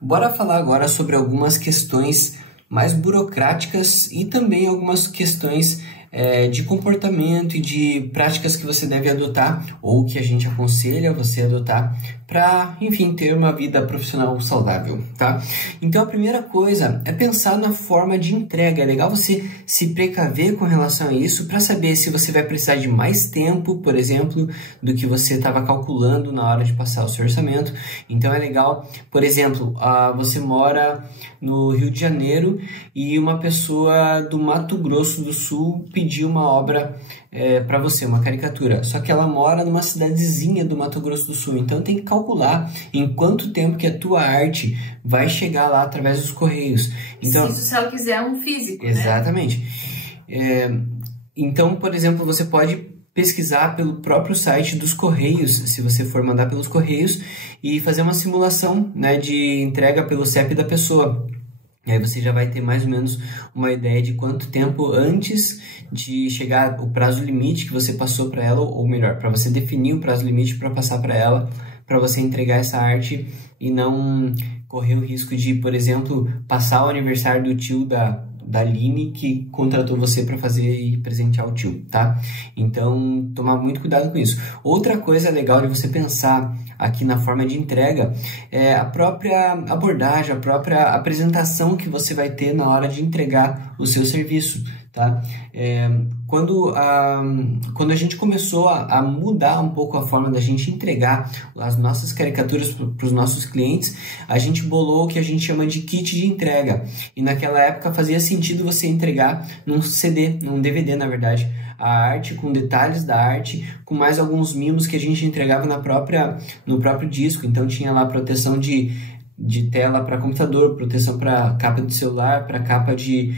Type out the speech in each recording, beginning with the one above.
Bora falar agora sobre algumas questões mais burocráticas e também algumas questões de comportamento e de práticas que você deve adotar ou que a gente aconselha você adotar para, enfim, ter uma vida profissional saudável, tá? Então a primeira coisa é pensar na forma de entrega. É legal você se precaver com relação a isso para saber se você vai precisar de mais tempo, por exemplo, do que você estava calculando na hora de passar o seu orçamento. Então é legal, por exemplo, você mora no Rio de Janeiro e uma pessoa do Mato Grosso do Sul pediu uma obra para você, uma caricatura, só que ela mora numa cidadezinha do Mato Grosso do Sul, então tem que calcular em quanto tempo que a tua arte vai chegar lá através dos correios. Então, se ela quiser um físico, exatamente. Né? Então, por exemplo, você pode pesquisar pelo próprio site dos Correios, se você for mandar pelos Correios, e fazer uma simulação, né, de entrega pelo CEP da pessoa. E aí você já vai ter mais ou menos uma ideia de quanto tempo antes de chegar o prazo limite que você passou para ela, ou melhor, para você definir o prazo limite para passar para ela, para você entregar essa arte e não correr o risco de, por exemplo, passar o aniversário do tio da Aline que contratou você para fazer e presentear o tio, tá? Então, tomar muito cuidado com isso. Outra coisa legal de você pensar aqui na forma de entrega é a própria abordagem, a própria apresentação que você vai ter na hora de entregar o seu serviço, tá? Quando a gente começou a mudar um pouco a forma da gente entregar as nossas caricaturas para os nossos clientes, a gente bolou o que a gente chama de kit de entrega. E naquela época fazia sentido você entregar num CD, num DVD, na verdade, a arte com detalhes da arte, com mais alguns mimos que a gente entregava no próprio disco. Então tinha lá proteção de tela para computador, proteção para capa de celular, para capa de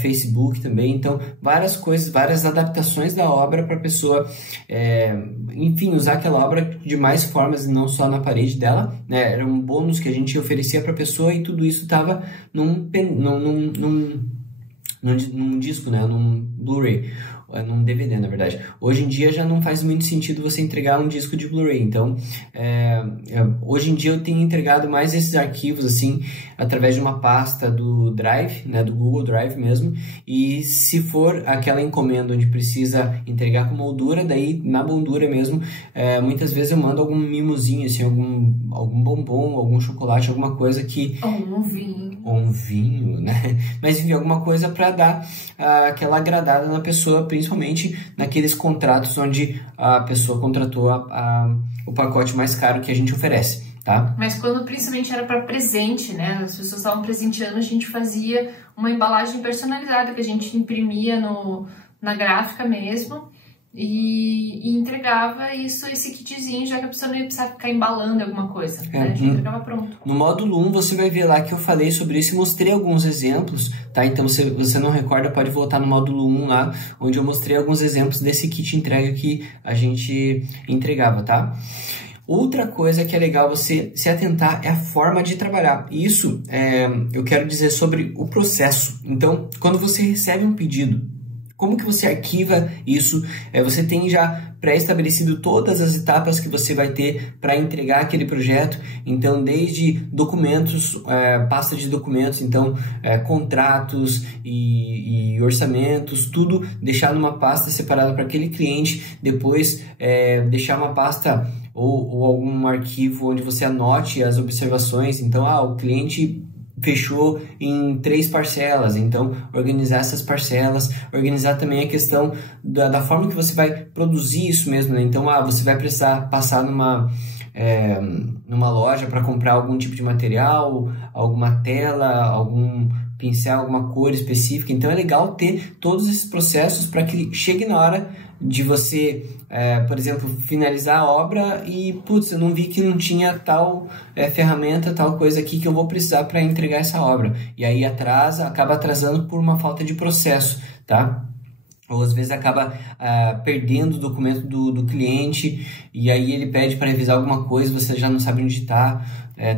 Facebook também. Então, várias coisas, várias adaptações da obra para a pessoa, enfim, usar aquela obra de mais formas e não só na parede dela, né? Era um bônus que a gente oferecia para a pessoa e tudo isso estava num disco, né? Num Blu-ray. Num DVD, na verdade. Hoje em dia já não faz muito sentido você entregar um disco de Blu-ray, então hoje em dia eu tenho entregado mais esses arquivos assim através de uma pasta do Drive, né, do Google Drive mesmo, e se for aquela encomenda onde precisa entregar com moldura, daí na moldura mesmo, muitas vezes eu mando algum mimozinho, assim, algum bombom, algum chocolate, alguma coisa que... Ou um vinho, né? Mas enfim, alguma coisa para dar aquela agradada na pessoa, principalmente naqueles contratos onde a pessoa contratou o pacote mais caro que a gente oferece, tá? Mas quando principalmente era para presente, né? As pessoas estavam presenteando, a gente fazia uma embalagem personalizada que a gente imprimia na gráfica mesmo. E entregava esse kitzinho, já que a pessoa não ia precisar ficar embalando alguma coisa, né? A gente entregava pronto. No módulo 1 você vai ver lá que eu falei sobre isso e mostrei alguns exemplos, tá? Então se você não recorda, pode voltar no módulo 1 lá, onde eu mostrei alguns exemplos desse kit entrega que a gente entregava, tá? Outra coisa que é legal você se atentar é a forma de trabalhar. Isso eu quero dizer sobre o processo. Então, quando você recebe um pedido, como que você arquiva isso? Você tem já pré-estabelecido todas as etapas que você vai ter para entregar aquele projeto. Então, desde documentos, pasta de documentos, então contratos e orçamentos, tudo deixar numa pasta separada para aquele cliente. Depois, deixar uma pasta ou algum arquivo onde você anote as observações. Então, o cliente fechou em 3 parcelas, então organizar essas parcelas, organizar também a questão da forma que você vai produzir isso mesmo, né? Então, você vai precisar passar numa loja para comprar algum tipo de material, alguma tela, algum pincel, alguma cor específica. Então é legal ter todos esses processos para que chegue na hora de você, por exemplo, finalizar a obra e, putz, eu não vi que não tinha tal ferramenta, tal coisa aqui que eu vou precisar para entregar essa obra. E aí acaba atrasando por uma falta de processo, tá? Ou às vezes acaba perdendo o documento do cliente e aí ele pede para revisar alguma coisa, você já não sabe onde está,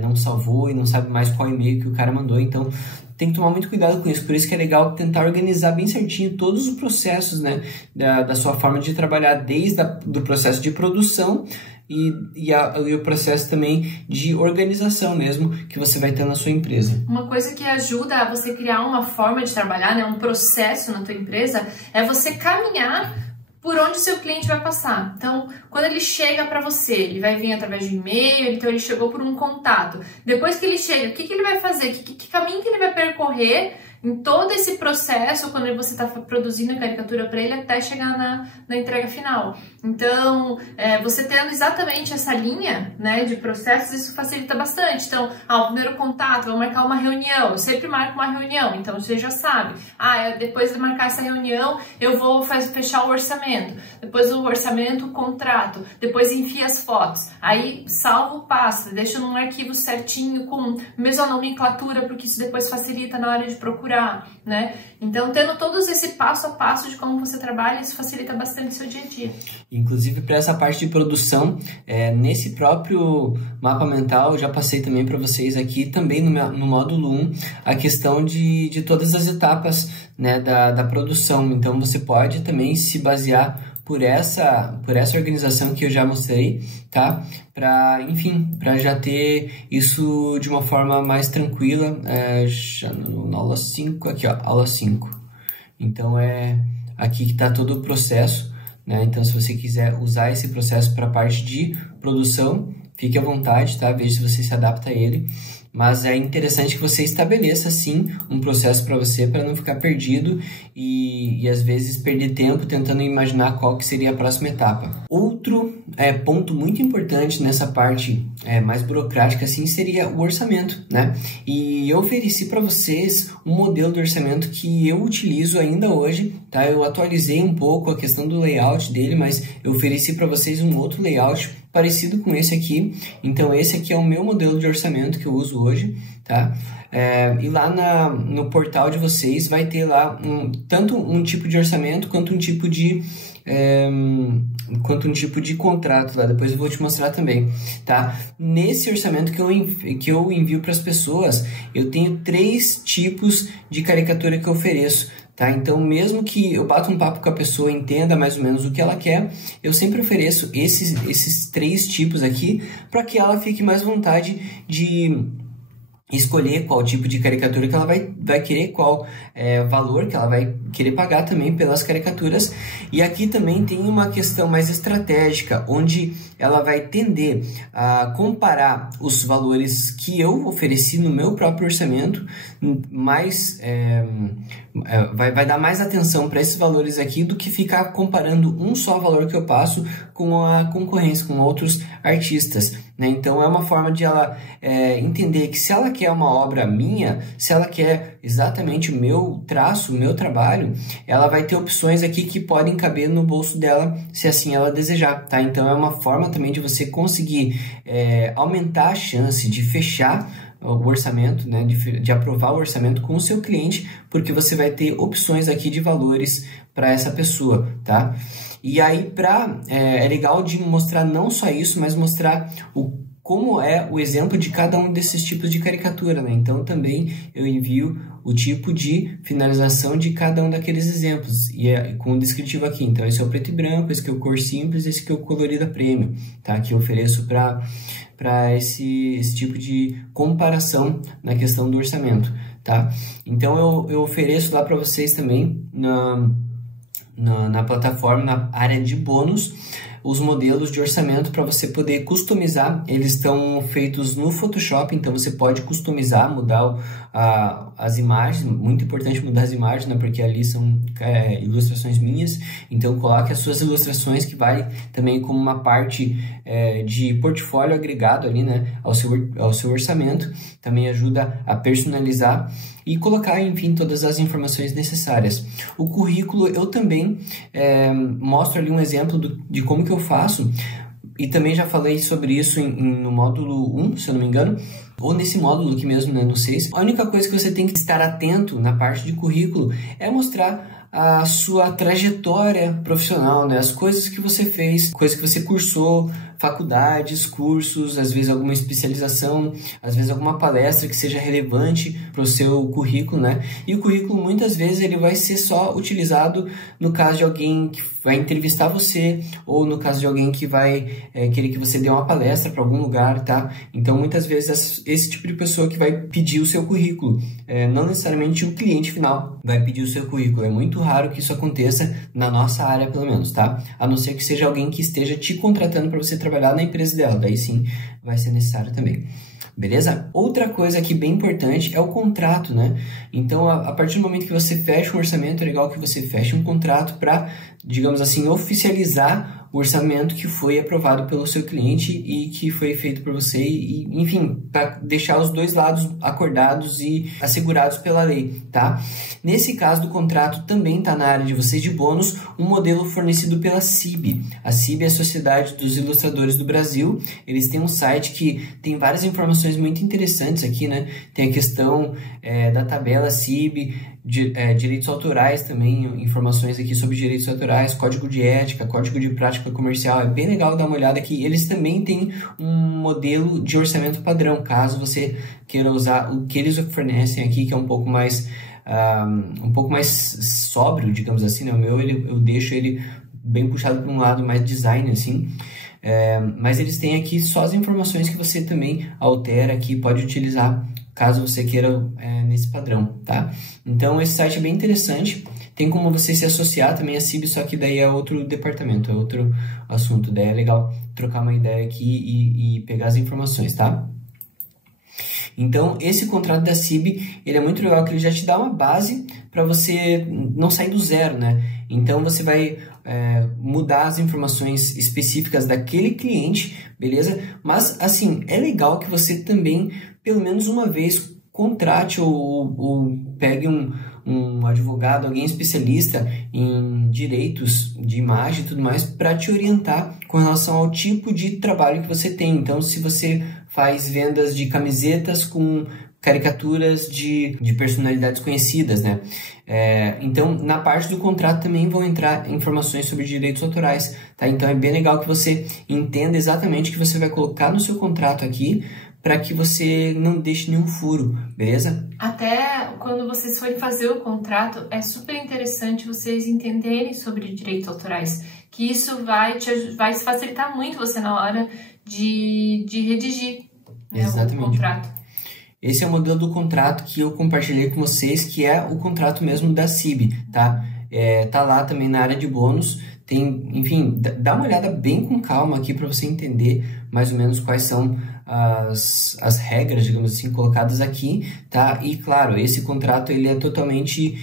não salvou e não sabe mais qual e-mail que o cara mandou. Então tem que tomar muito cuidado com isso, por isso que é legal tentar organizar bem certinho todos os processos, né, da sua forma de trabalhar, desde do processo de produção e o processo também de organização mesmo que você vai ter na sua empresa. Uma coisa que ajuda a você criar uma forma de trabalhar, né, um processo na tua empresa, é você caminhar por onde o seu cliente vai passar. Então, quando ele chega para você, ele vai vir através de e-mail, então ele chegou por um contato. Depois que ele chega, o que ele vai fazer? Que caminho que ele vai percorrer em todo esse processo, quando você está produzindo a caricatura para ele, até chegar na entrega final. Então, você tendo exatamente essa linha, né, de processos, isso facilita bastante. Então, o primeiro contato, vou marcar uma reunião, eu sempre marco uma reunião, então você já sabe. Depois de marcar essa reunião, eu vou fechar o orçamento. Depois do orçamento, o contrato. Depois enfia as fotos. Aí, salvo o passo, deixa num arquivo certinho, com a mesma nomenclatura, porque isso depois facilita na hora de procurar. Né? Então, tendo todos esse passo a passo de como você trabalha, isso facilita bastante o seu dia a dia. Inclusive, para essa parte de produção, nesse próprio mapa mental, eu já passei também para vocês aqui, também no módulo 1, a questão de todas as etapas, né, da produção. Então, você pode também se basear por essa organização que eu já mostrei, tá? Para já ter isso de uma forma mais tranquila, já na aula 5, aqui ó, aula 5. Então é aqui que está todo o processo, né? Então se você quiser usar esse processo para a parte de produção, fique à vontade, tá? Veja se você se adapta a ele. Mas é interessante que você estabeleça, sim, um processo para você, para não ficar perdido e às vezes perder tempo tentando imaginar qual que seria a próxima etapa. Outro ponto muito importante nessa parte mais burocrática, assim, seria o orçamento, né? E eu ofereci para vocês um modelo de orçamento que eu utilizo ainda hoje, tá? Eu atualizei um pouco a questão do layout dele, mas eu ofereci para vocês um outro layout parecido com esse aqui. Então esse aqui é o meu modelo de orçamento que eu uso hoje, tá? E lá no portal de vocês vai ter lá tanto um tipo de orçamento quanto um tipo de contrato lá. Depois eu vou te mostrar também, tá? Nesse orçamento que eu envio para as pessoas, eu tenho 3 tipos de caricatura que eu ofereço. Tá? Então, mesmo que eu bata um papo com a pessoa, entenda mais ou menos o que ela quer, eu sempre ofereço esses 3 tipos aqui para que ela fique mais à vontade de escolher qual tipo de caricatura que ela vai querer, qual valor que ela vai querer pagar também pelas caricaturas. E aqui também tem uma questão mais estratégica, onde ela vai tender a comparar os valores que eu ofereci no meu próprio orçamento, mais vai dar mais atenção para esses valores aqui do que ficar comparando um só valor que eu passo com a concorrência, com outros artistas, né? Então é uma forma de ela entender que se ela quer uma obra minha, se ela quer exatamente o meu traço, o meu trabalho, ela vai ter opções aqui que podem caber no bolso dela, se assim ela desejar, tá? Então é uma forma também de você conseguir aumentar a chance de fechar o orçamento, né, de aprovar o orçamento com o seu cliente, porque você vai ter opções aqui de valores para essa pessoa, tá? E aí é legal de mostrar não só isso, mas mostrar como é o exemplo de cada um desses tipos de caricatura, né? Então também eu envio o tipo de finalização de cada um daqueles exemplos, e com o descritivo aqui. Então esse é o preto e branco, esse que é o cor simples, esse que é o colorida premium, tá? Que eu ofereço para esse tipo de comparação na questão do orçamento, tá? Então eu ofereço lá para vocês também na plataforma, na área de bônus, os modelos de orçamento para você poder customizar. Eles estão feitos no Photoshop, então você pode customizar, mudar as imagens. Muito importante mudar as imagens, né? Porque ali são ilustrações minhas, então coloque as suas ilustrações, que vai também como uma parte de portfólio agregado ali, né, ao seu orçamento. Também ajuda a personalizar e colocar, enfim, todas as informações necessárias. O currículo eu também mostro ali um exemplo de como que eu faço, e também já falei sobre isso no módulo 1, se eu não me engano, ou nesse módulo aqui mesmo, né, no 6. A única coisa que você tem que estar atento na parte de currículo é mostrar a sua trajetória profissional, né, as coisas que você fez, coisas que você cursou, faculdades, cursos, às vezes alguma especialização, às vezes alguma palestra que seja relevante para o seu currículo, né? E o currículo muitas vezes ele vai ser só utilizado no caso de alguém que vai entrevistar você ou no caso de alguém que vai querer que você dê uma palestra para algum lugar, tá? Então muitas vezes esse tipo de pessoa que vai pedir o seu currículo, não necessariamente o cliente final vai pedir o seu currículo. É muito raro que isso aconteça na nossa área, pelo menos, tá? A não ser que seja alguém que esteja te contratando para você trabalhar na empresa dela, daí sim vai ser necessário também. Beleza? Outra coisa aqui bem importante é o contrato, né? Então, a partir do momento que você fecha um orçamento, é legal que você feche um contrato para, digamos assim, oficializar o orçamento que foi aprovado pelo seu cliente e que foi feito por você e, enfim, para deixar os dois lados acordados e assegurados pela lei, tá? Nesse caso do contrato também está na área de vocês de bônus um modelo fornecido pela CIB. A CIB é a Sociedade dos Ilustradores do Brasil. Eles têm um site que tem várias informações muito interessantes aqui, né? Tem a questão da tabela CIB, direitos autorais também, informações aqui sobre direitos autorais, código de ética, código de prática comercial. É bem legal dar uma olhada aqui. Eles também têm um modelo de orçamento padrão, caso você queira usar o que eles oferecem aqui, que é um pouco mais sóbrio, digamos assim, né? O meu, eu deixo ele bem puxado para um lado mais design, assim. Mas eles têm aqui só as informações que você também altera aqui, pode utilizar caso você queira nesse padrão, tá? Então esse site é bem interessante, tem como você se associar também a CIB, só que daí é outro departamento, é outro assunto, daí é legal trocar uma ideia aqui e pegar as informações, tá? Então, esse contrato da CIB, ele é muito legal, que ele já te dá uma base para você não sair do zero, né? Então, você vai mudar as informações específicas daquele cliente, beleza? Mas, assim, é legal que você também, pelo menos uma vez, contrate ou pegue um advogado, alguém especialista em direitos de imagem e tudo mais, para te orientar com relação ao tipo de trabalho que você tem. Então, se você faz vendas de camisetas com caricaturas de personalidades conhecidas, né? Então, na parte do contrato também vão entrar informações sobre direitos autorais, tá? Então, é bem legal que você entenda exatamente o que você vai colocar no seu contrato aqui, para que você não deixe nenhum furo, beleza? Até quando vocês forem fazer o contrato, é super interessante vocês entenderem sobre direitos autorais, que isso vai facilitar muito você na hora de redigir, né, o contrato. Esse é o modelo do contrato que eu compartilhei com vocês, que é o contrato mesmo da CIB, tá? Tá lá também na área de bônus. Tem, enfim, dá uma olhada bem com calma aqui para você entender mais ou menos quais são as regras, digamos assim, colocadas aqui, tá? E, claro, esse contrato ele é totalmente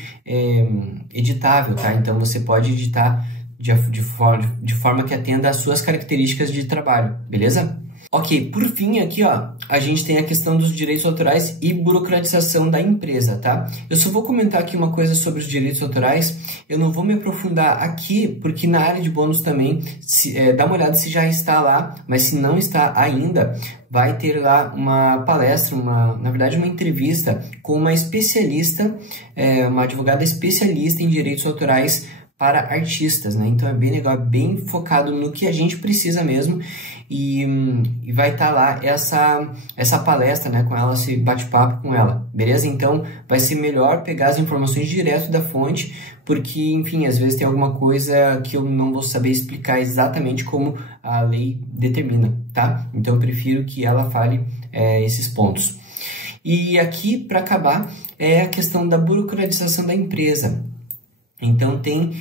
editável, tá? Então, você pode editar de forma que atenda às suas características de trabalho, beleza? Ok, por fim aqui, ó, a gente tem a questão dos direitos autorais e burocratização da empresa, tá? Eu só vou comentar aqui uma coisa sobre os direitos autorais, eu não vou me aprofundar aqui, porque na área de bônus também, dá uma olhada se já está lá, mas se não está ainda, vai ter lá uma palestra, na verdade uma entrevista com uma especialista, uma advogada especialista em direitos autorais para artistas, né? Então é bem legal, é bem focado no que a gente precisa mesmo. E vai estar lá essa palestra, né, com ela, esse bate-papo com ela, beleza? Então, vai ser melhor pegar as informações direto da fonte, porque, enfim, às vezes tem alguma coisa que eu não vou saber explicar exatamente como a lei determina, tá? Então, eu prefiro que ela fale esses pontos. E aqui, para acabar, é a questão da burocratização da empresa. Então, tem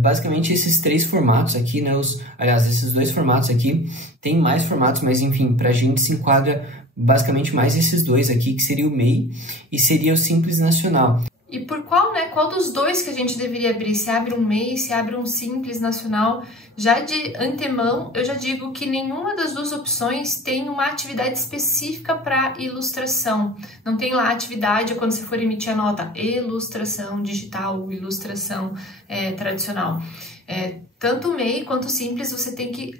basicamente esses três formatos aqui, né? Aliás, esses dois formatos aqui. Tem mais formatos, mas enfim, para a gente se enquadra basicamente mais esses dois aqui, que seria o MEI e seria o Simples Nacional. E por qual, né? Qual dos dois que a gente deveria abrir? Se abre um MEI, se abre um Simples Nacional? Já de antemão, eu já digo que nenhuma das duas opções tem uma atividade específica para ilustração. Não tem lá atividade quando você for emitir a nota, ilustração digital, ilustração tradicional. Tanto o MEI quanto o Simples, você tem que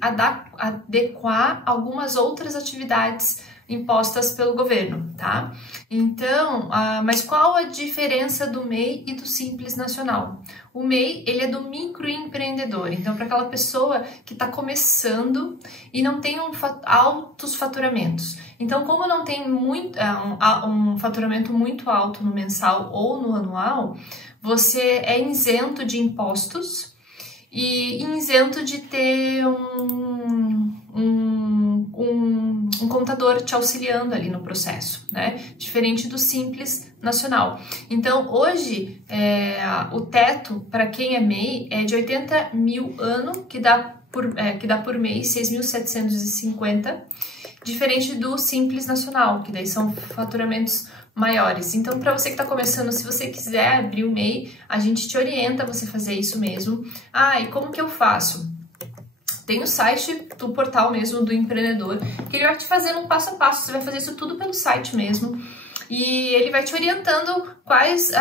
adequar algumas outras atividades impostas pelo governo, tá? Então, mas qual a diferença do MEI e do Simples Nacional? O MEI, ele é do microempreendedor, então para aquela pessoa que está começando e não tem altos faturamentos. Então, como não tem um faturamento muito alto no mensal ou no anual, você é isento de impostos e isento de ter um contador te auxiliando ali no processo, né? Diferente do Simples Nacional. Então, hoje, o teto para quem é MEI é de 80 mil ano, que dá por mês 6.750, diferente do Simples Nacional, que daí são faturamentos maiores. Então, para você que está começando, se você quiser abrir o MEI, a gente te orienta a você fazer isso mesmo. E como que eu faço? Tem o site do portal mesmo do empreendedor, que ele vai te fazendo um passo a passo, você vai fazer isso tudo pelo site mesmo, e ele vai te orientando quais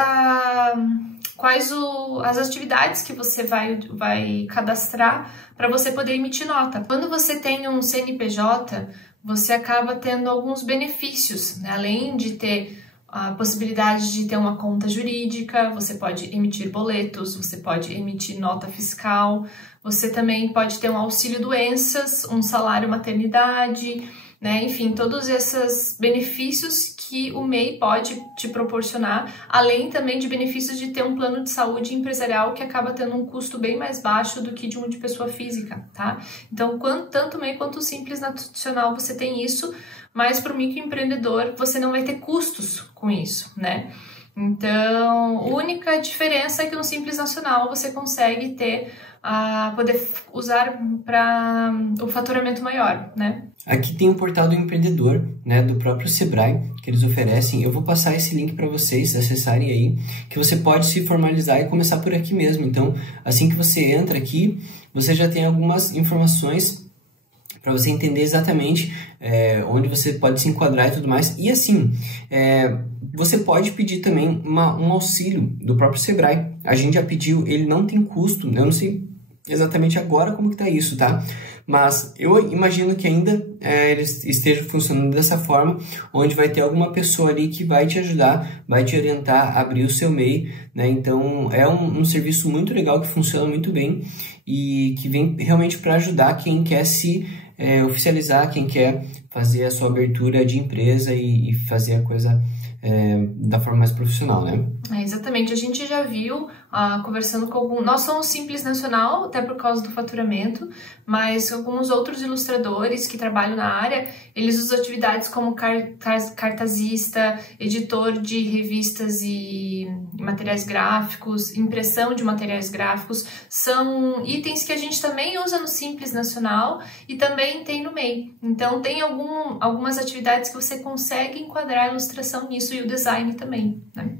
as atividades que você vai cadastrar para você poder emitir nota. Quando você tem um CNPJ, você acaba tendo alguns benefícios, né? Além de ter a possibilidade de ter uma conta jurídica, você pode emitir boletos, você pode emitir nota fiscal, você também pode ter um auxílio doenças, um salário maternidade, né? Enfim, todos esses benefícios que o MEI pode te proporcionar, além também de benefícios de ter um plano de saúde empresarial que acaba tendo um custo bem mais baixo do que de pessoa física, tá? Então, tanto o MEI quanto o Simples Nacional você tem isso, mas para o microempreendedor você não vai ter custos com isso, né? Então, a única diferença é que no Simples Nacional você consegue ter poder usar para o faturamento maior, né? Aqui tem o portal do empreendedor, né, do próprio Sebrae, que eles oferecem. Eu vou passar esse link para vocês acessarem aí, que você pode se formalizar e começar por aqui mesmo. Então, assim que você entra aqui, você já tem algumas informações para você entender exatamente onde você pode se enquadrar e tudo mais. E assim, você pode pedir também um auxílio do próprio Sebrae. A gente já pediu, ele não tem custo, eu não sei exatamente agora como que tá isso, tá? Mas eu imagino que ainda ele esteja funcionando dessa forma, onde vai ter alguma pessoa ali que vai te ajudar, vai te orientar a abrir o seu MEI, né? Então é um serviço muito legal que funciona muito bem e que vem realmente para ajudar quem quer se oficializar, quem quer fazer a sua abertura de empresa e fazer a coisa da forma mais profissional, né? Exatamente, a gente já viu, conversando com algum... Nós somos Simples Nacional, até por causa do faturamento, mas alguns outros ilustradores que trabalham na área, eles usam atividades como cartazista, editor de revistas e materiais gráficos, impressão de materiais gráficos, são itens que a gente também usa no Simples Nacional e também tem no MEI. Então, tem algumas atividades que você consegue enquadrar a ilustração nisso e o design também, né?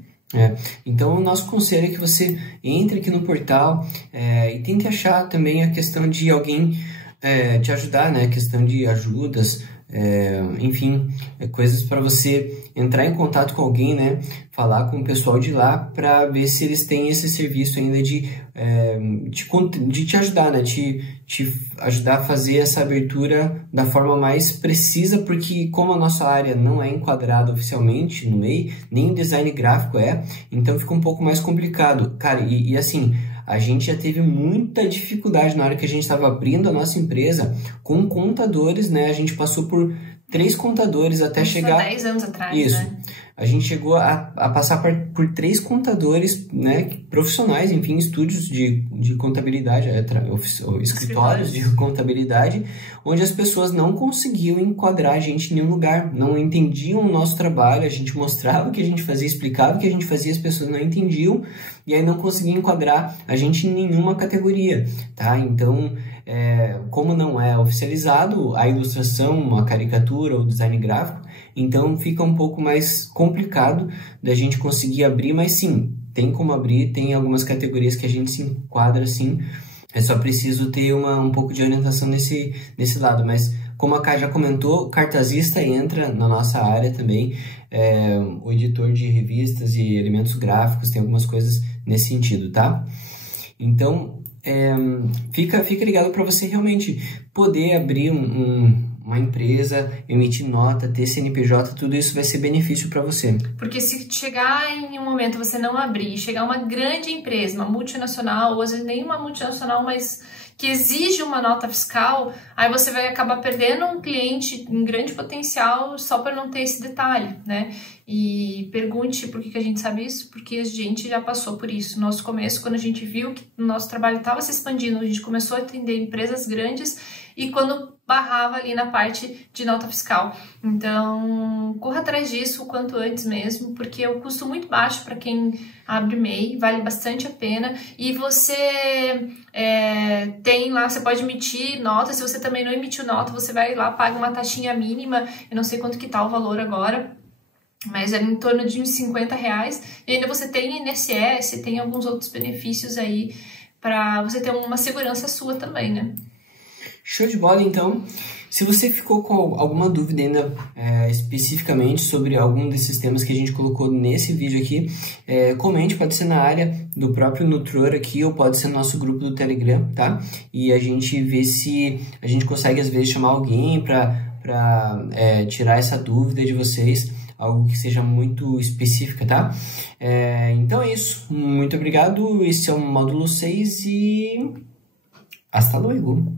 Então o nosso conselho é que você entre aqui no portal e tente achar também a questão de alguém te ajudar, né? A questão de ajudas, enfim, coisas para você entrar em contato com alguém, né? Falar com o pessoal de lá para ver se eles têm esse serviço ainda de te ajudar, né? Te ajudar a fazer essa abertura da forma mais precisa, porque como a nossa área não é enquadrada oficialmente no MEI, nem o design gráfico então fica um pouco mais complicado. Cara, e assim, a gente já teve muita dificuldade na hora que a gente estava abrindo a nossa empresa com contadores, né? A gente passou por 3 contadores até chegar... 10 anos atrás, Isso. Né? A gente chegou a passar por 3 contadores, né, profissionais, enfim, estúdios de contabilidade, escritórios de contabilidade, onde as pessoas não conseguiam enquadrar a gente em nenhum lugar, não entendiam o nosso trabalho, a gente mostrava o que a gente fazia, explicava o que a gente fazia, as pessoas não entendiam, e aí não conseguiam enquadrar a gente em nenhuma categoria, tá? Então, como não é oficializado a ilustração, a caricatura, o design gráfico, então fica um pouco mais complicado da gente conseguir abrir, mas sim, tem como abrir, tem algumas categorias que a gente se enquadra sim, é só preciso ter um pouco de orientação nesse lado, mas como a Kai já comentou, o cartazista entra na nossa área também, o editor de revistas e elementos gráficos, tem algumas coisas nesse sentido, tá? Então, fica ligado para você realmente poder abrir uma empresa, emitir nota, ter CNPJ, tudo isso vai ser benefício para você. Porque se chegar em um momento você não abrir, chegar uma grande empresa, uma multinacional, ou às vezes nem uma multinacional, mas que exige uma nota fiscal, aí você vai acabar perdendo um cliente em grande potencial só para não ter esse detalhe, né? E pergunte por que a gente sabe isso, porque a gente já passou por isso. No nosso começo, quando a gente viu que o nosso trabalho estava se expandindo, a gente começou a atender empresas grandes e quando barrava ali na parte de nota fiscal. Então, corra atrás disso o quanto antes mesmo, porque é um custo muito baixo para quem abre MEI, vale bastante a pena. E você tem lá, você pode emitir nota, se você também não emitiu nota, você vai lá, paga uma taxinha mínima, eu não sei quanto que tá o valor agora, mas é em torno de uns R$50, e ainda você tem INSS, tem alguns outros benefícios aí para você ter uma segurança sua também, né? Show de bola, então. Se você ficou com alguma dúvida ainda especificamente sobre algum desses temas que a gente colocou nesse vídeo aqui, comente, pode ser na área do próprio Nutror aqui ou pode ser no nosso grupo do Telegram, tá? E a gente vê se a gente consegue às vezes chamar alguém para tirar essa dúvida de vocês, algo que seja muito específica, tá? Então é isso. Muito obrigado. Esse é o módulo 6 e hasta luego.